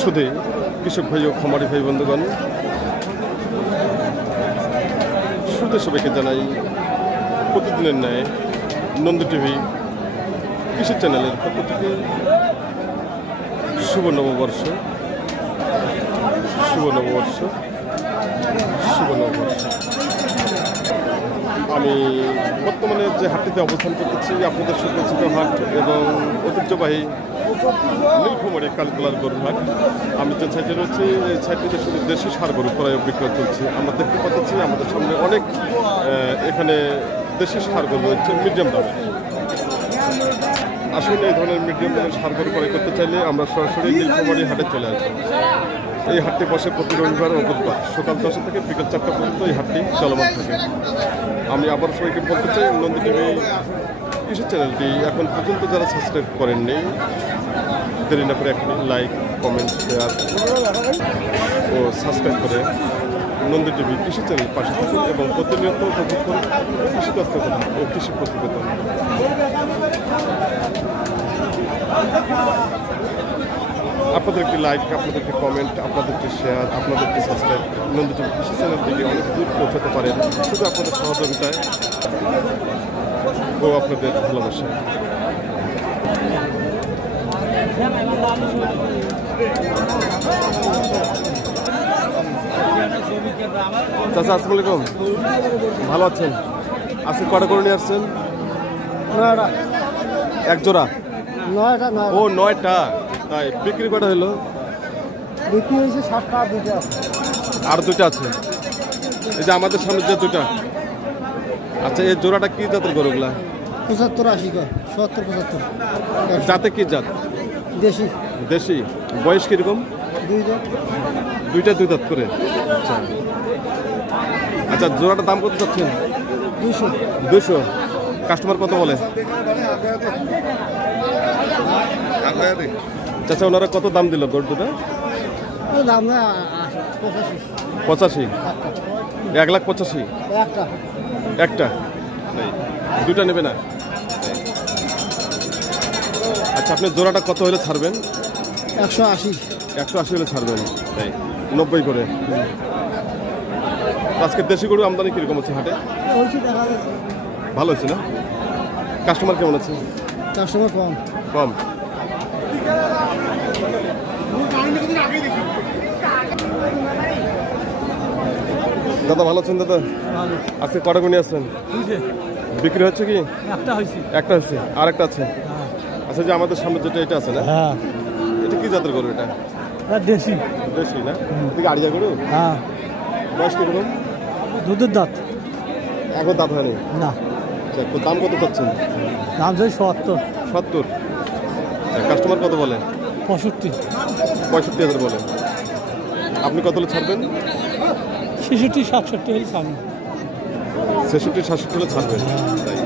শুধু কৃষক ভাই ও খামারি ভাই বন্ধুগণ, শুরুতে সবাইকে জানাই প্রতিদিনের ন্যায় নন্দী টিভি কৃষি চ্যানেলের পক্ষ থেকে শুভ নববর্ষ, শুভ নববর্ষ, শুভ নববর্ষ। আমি বর্তমানে যে হাটটিতে অবস্থান করতেছি আপনাদের সুপরিচিত হাট এবং ঐতিহ্যবাহী নীলফামারী কালকুলার গরুর হাট। আমি যে সাইডে রয়েছি এই সাইডটিতে শুধু দেশি সার গরু ক্রয় বিক্রয় চলছে। আমরা দেখতে পাচ্ছি আমাদের সামনে অনেক এখানে দেশি সার গরু রয়েছে মিডিয়াম দামে। আসলে এই ধরনের মিডিয়াম দামের সার গরু ক্রয় করতে চাইলে আমরা সরাসরি নীলফামারী হাটে চলে আসবো। এই হাটটি বসে প্রতি রবিবার ও বুধবার সকাল 10টা থেকে বিকেল 4টা পর্যন্ত এই হাটটি চলমান থাকে। আমি আবার সবাইকে বলতে চাই, নন্দী টিভি কৃষি চ্যানেলটি এখন পর্যন্ত যারা সাবস্ক্রাইব করেননি, দেরি না করে এখন লাইক, কমেন্ট, শেয়ার ও সাবস্ক্রাইব করে নন্দী টিভি কৃষি চ্যানেল পাশে থাকুন এবং প্রতিনিয়ত উপভোগ করুন কৃষি তথ্যকথা ও কৃষি প্রতিবেদন। আপনাদের একটি লাইক, আপনাদের একটি কমেন্ট, আপনাদের একটি শেয়ার, আপনাদের একটি সাবস্ক্রাইব নন্দী টিভি কৃষি চ্যানেলটিকে অনেক দূর পৌঁছাতে পারেন শুধু আপনাদের সহযোগিতায় ও আপনাদের ভালোবাসা। চাচা আসসালামু আলাইকুম, ভালো আছেন? আজকে কটা করে নিয়ে আসছেন? এক জোড়া? ও 9টা। তাই বিক্রি কটা হলো? বিক্রি হয়েছে 7টা, 2টা আর 2টা আছে। এই যে আমাদের সামনে যে 2টা। আচ্ছা, এই জোড়াটা কি জাতের গরুগুলা? 75, 80, 70, 75। জাতে কি জাত? দেশি। দেশি। বয়স কিরকম? 2 দাঁত। 2টা 2 দাঁত করে। আচ্ছা, জোড়াটার দাম কত চাচ্ছেন? 200। 200। কাস্টমার কত বলে? চাচা ওনারা কত দাম দিল গরু দুটা? দাম না 85। 1,85,000 একটা? 2টা নেবে না? আচ্ছা, আপনি জোড়াটা কত হলে ছাড়বেন? 180। 180 হলে ছাড়বেন। তাই 90 করে। আজকে দেশি গরু আমদানি কিরকম হচ্ছে হাটে? ভালো হচ্ছে না? কাস্টমার কেমন আছে? কাস্টমার কম। কম। দাদা ভালো আছেন? দাদা আজকে কটা গুণি আসছেন? বিক্রি হচ্ছে কি? একটা হচ্ছে, আর একটা আছে। আচ্ছা, যে আমাদের সামনে যেটা এটা আছে না, এটা কি জাতের গরু? এটা দেশি। দেশি না? আড়িয়া গরু? হ্যাঁ। বয়স কিরকম? 2 দাঁত। এখন দাঁত হয়নি না। তো দাম কত চাচ্ছেন? দাম চাই 70। 70। কাস্টমার কত বলে? 65। 65,000 বলে। আপনি কত হলে ছাড়বেন? 66, 67 হলে ছাড়বেন। 66, 67 হলে ছাড়বেন। তাই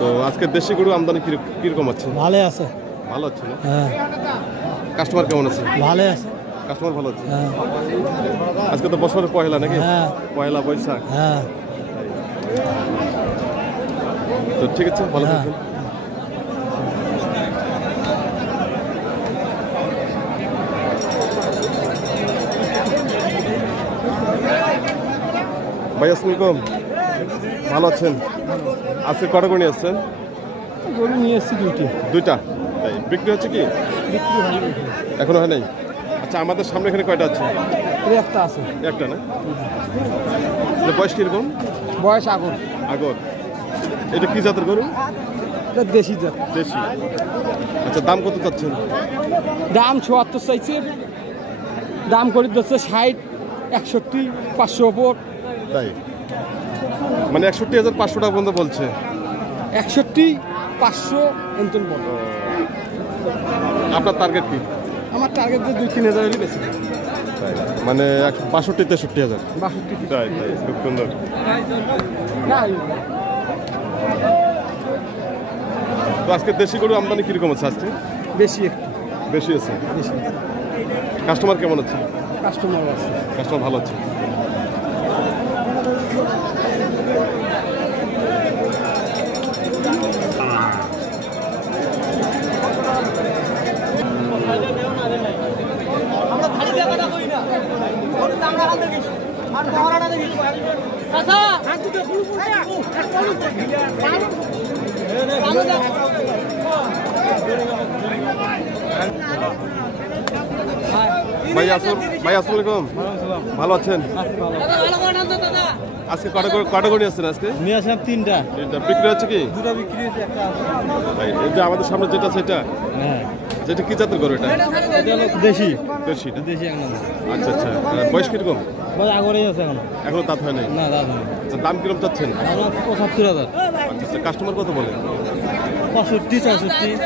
তো আজকে দেশি গরু আমদানি কিরকম আছে? ভালো আছে। ভালো আছে না? হ্যাঁ। কাস্টমার কেমন আছে? ভালো আছে। কাস্টমার ভালো আছে। হ্যাঁ। আজকে তো বছরের পয়লা নাকি? হ্যাঁ। পয়লা বৈশাখ। হ্যাঁ। তো ঠিক আছে, ভালো থাকবেন। ভাই আসসালামু আলাইকুম, ভালো আছেন? আজকে কটা করে নিয়ে আসছেন? গরু নিয়ে এসেছি 2টা। তাই বিক্রি হচ্ছে কি? বিক্রি হয়নি এখনো হয় নাই? আচ্ছা, আমাদের সামনে এখানে কয়টা আছে? একটা আছে। একটা না? বয়স কিরকম? বয়স আগর। আগর। এটা কি জাতের গরু? এটা দেশি জাত। দেশি। আচ্ছা, দাম কত চাচ্ছেন? দাম 74 চাইছে। দাম করে দিচ্ছে 60, 61, 500 ওপর। তাই মানে 61,500 টাকা পর্যন্ত বলছে। 61, 500 এমন বল। আপনার টার্গেট কি? আমার টার্গেট 2-3 হাজার হলে বেশি। মানে 65-63,000। 62। তাই তাই, খুব সুন্দর। তো আজকে দেশি গরু আমদানি কিরকম আছে? আজকে বেশি একটু। বেশি আছে। বেশি। কাস্টমার কেমন আছে? কাস্টমার আছে। কাস্টমার ভালো আছে। ভাই আসসালামু আলাইকুম, ভালো আছেন? আজকে কটা করে নিয়ে আসছেন? আজকে নিয়ে আসলাম তিনটা বিক্রি হচ্ছে কি? দুটো বিক্রি হয়েছে, একটা ভাই এই যে আমাদের সামনে যেটা সেটা, হ্যাঁ যেটা কি জাতের গরু এটা? এটা হলো দেশি দেশি না? দেশি এক নম্বর। আচ্ছা আচ্ছা, বয়স কিরকম? বয়স আগরেই আছে এখনো। এখনো দাঁত হয় নাই? না দাদা আচ্ছা, দাম কিরকম চাচ্ছেন? আমরা ৭৫,০০০। আচ্ছা আচ্ছা, কাস্টমার কত বলে? ৬৫, ৬৪, 65,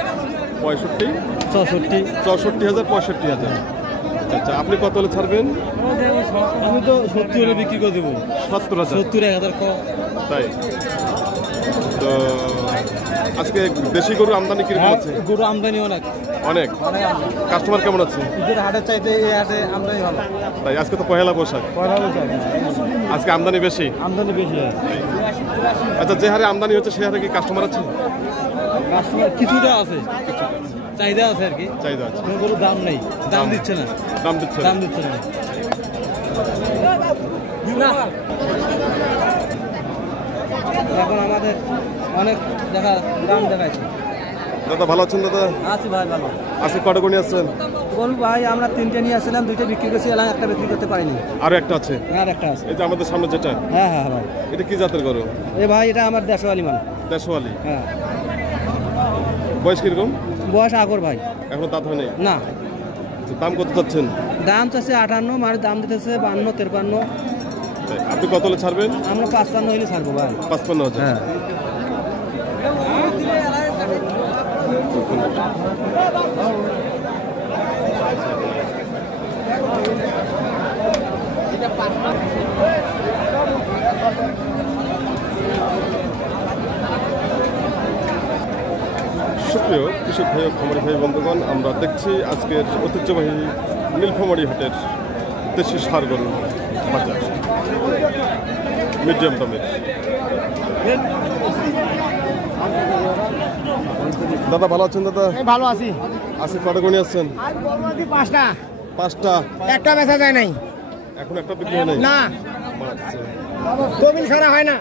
৬৪। 64,000, 65,000। আচ্ছা আচ্ছা, আপনি কত হলে ছাড়বেন? আমি তো ৭০ হলে বিক্রি করে দেবো। 70,000। ৭০, ১,০০০ কম। তাই তো আজকে দেশি গরু আমদানি কিরকম আছে? গরু আমদানি অনেক অনেক। কাস্টমার কেমন আছে? ঈদের হাটের চাইতে এই হাটে আমদানি ভালো। তাই আজকে তো পহেলা বৈশাখ, আজকে আমদানি বেশি। আমদানি বেশি হয়। আচ্ছা, যে হারে আমদানি হচ্ছে সে হারে কি কাস্টমার আছে? কাস্টমার কিছুটা আছে, চাহিদা আছে আর কি। চাহিদা আছে, কোনো গরুর দাম নেই, দাম দিচ্ছে না। দাম দিচ্ছে না। দাম দিচ্ছে না। এখন আমাদের অনেক দেখা দাম দেখাচ্ছে। দাদা ভালো আছেন? দাদা আছি ভাই, ভালো। আজকে কটা করে নিয়ে আসছেন? গরু ভাই আমরা তিনটে নিয়ে আসছিলাম, দুইটা বিক্রি করছি, এলাম একটা বিক্রি করতে পারিনি। আরো একটা আছে, আর একটা আছে। এই যে আমাদের সামনে যেটা, হ্যাঁ হ্যাঁ ভাই। এটা কি জাতের গরু? এ ভাই এটা আমার দেশওয়ালি মান। দেশওয়ালি। হ্যাঁ। বয়স কিরকম? বয়স আগর ভাই। এখনো দাঁত হয় নাই? না। আচ্ছা, দাম কত চাচ্ছেন? দাম চাচ্ছে 58, মানে দাম দিতেছে 52, 53। তাই, আপনি কত হলে ছাড়বেন? আমরা 55 হলে ছাড়বো ভাই। 55,000। হ্যাঁ। সুপ্রিয় কৃষক ভাই ও খামারি ভাই বন্ধুগণ, আমরা দেখছি আজকের ঐতিহ্যবাহী নীলফামারী হাটের দেশি ষাঁড় গরুর বাজার, মিডিয়াম দামের। দাদা ভালো আছেন? দাদা ভালো আছি। আজকে কটা গরু নিয়ে আসছেন? 5টা। 5টা? একটা বেচা যায় নাই। এখন একটা বিক্রি হয় নাই? না, আচ্ছা তবিল ছাড়া হয় না।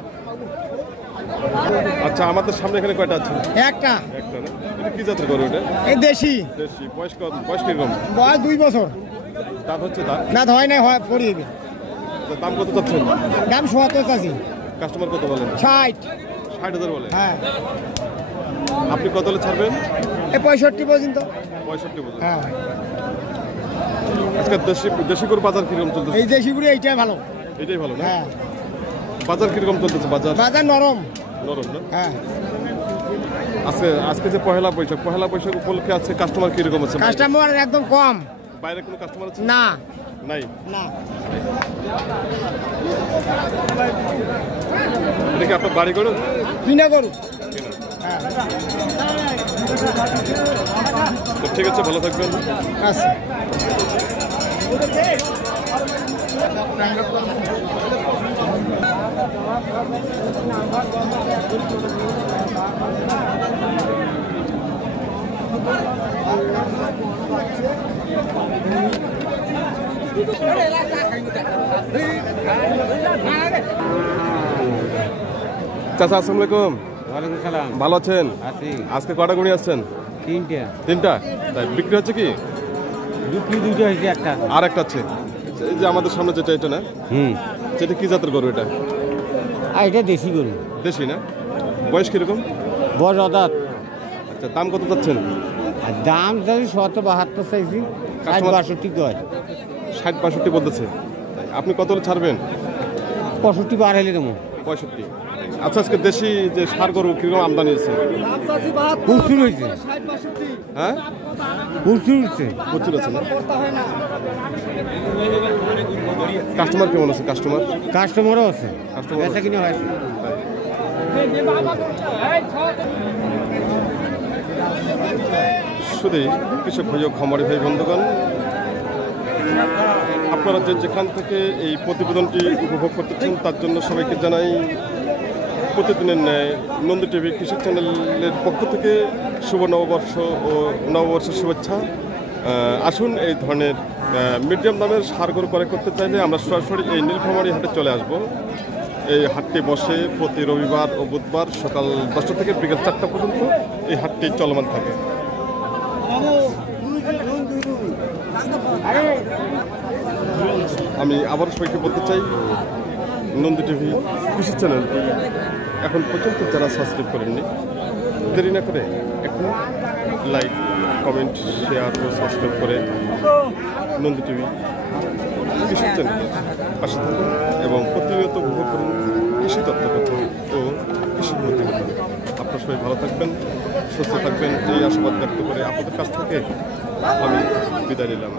আচ্ছা, আমাদের সামনে এখানে কয়টা আছে? একটা। একটা না? এটা কি জাতের গরু এটা? এই দেশি। দেশি। বয়স কিরকম? বয়স 2 বছর। দাঁত হচ্ছে? দাঁত না হয় নাই, হয় পড়িয়ে দিবে। দাম কত চাচ্ছেন? দাম ৭০ আছি। কাস্টমার কত বলেন? 60। 60,000 বলে। হ্যাঁ। আপনি কত হলে ছাড়বেন? এই 65 পর্যন্ত। 65 বলে। হ্যাঁ। আজকে দেশি গরু বাজার কিরকম চলতেছে? এই দেশি গুড়ি এইটাই ভালো। এটাই ভালো না? হ্যাঁ। বাজার কিরকম চলতেছে? বাজার নরম। নরম না? হ্যাঁ। আজকে যে পহেলা বৈশাখ উপলক্ষে আছে কাস্টমার কিরকম আছে? কাস্টমার একদম কম। বাইরে কোনো কাস্টমার আছে? না। নাই না। এটা কি আপনার বাড়ি গরু? কিনা গরু। হ্যাঁ। তো ঠিক আছে, ভালো থাকবেন। আচ্ছা। চাচা আসসালামু আলাইকুম। ওয়ালাইকুম সালাম। ভালো আছেন? আছি। আজকে কটা গুণি আসছেন? 3টা। 3টা? তাই বিক্রি হচ্ছে কি? বিক্রি 2টা হয়েছে, একটা। আর একটা আছে, এই যে আমাদের সামনে যেটা, এটা না? সেটা কি জাতের গরু এটা? আর এটা দেশি গরু। দেশি না? বয়স কিরকম? বড় দাঁত। আচ্ছা, দাম কত চাচ্ছেন? আর দাম যদি 72 চাইছি, 62 কয়। 60-62 বলতেছে। আপনি কত হলে ছাড়বেন? 65 বার হলে দেবো। 65। আচ্ছা, আজকে দেশি যে ষাঁড় গরু কিরকম আমদানি আছে? প্রচুর হয়েছে। হ্যাঁ, প্রচুর হচ্ছে। প্রচুর আছে না? কাস্টমার কেমন আছে? কাস্টমারও আছে, কাস্টমার বেচা কিনে হয়। শুধু কৃষক ভাই ও খামারি ভাই বন্ধুগণ, আপনারা যেখান থেকে এই প্রতিবেদনটি উপভোগ করতেছেন তার জন্য সবাইকে জানাই প্রতিদিনের ন্যায় নন্দী টিভি কৃষক চ্যানেলের পক্ষ থেকে শুভ নববর্ষ ও নববর্ষের শুভেচ্ছা। আসুন এই ধরনের মিডিয়াম দামের সার গরু ক্রয় করতে চাইলে আমরা সরাসরি এই নীলফামারী হাটে চলে আসব। এই হাটটি বসে প্রতি রবিবার ও বুধবার সকাল 10টা থেকে বিকেল 4টা পর্যন্ত এই হাটটি চলমান থাকে। আমি আবার সবাইকে বলতে চাই, নন্দী টিভি কৃষি চ্যানেলটি এখন পর্যন্ত যারা সাবস্ক্রাইব করেননি, দেরি না করে এখন লাইক, কমেন্ট, শেয়ার ও সাবস্ক্রাইব করে নন্দী টিভি কৃষি চ্যানেল পাশে থাকুন এবং প্রতিনিয়ত উপভোগ করুন কৃষি তথ্যপত্র ও কৃষি প্রতিবেদন। আপনারা সবাই ভালো থাকবেন, সুস্থ থাকবেন এই আশাবাদ ব্যক্ত করে আপনাদের কাছ থেকে আমি বিদায় নিলাম।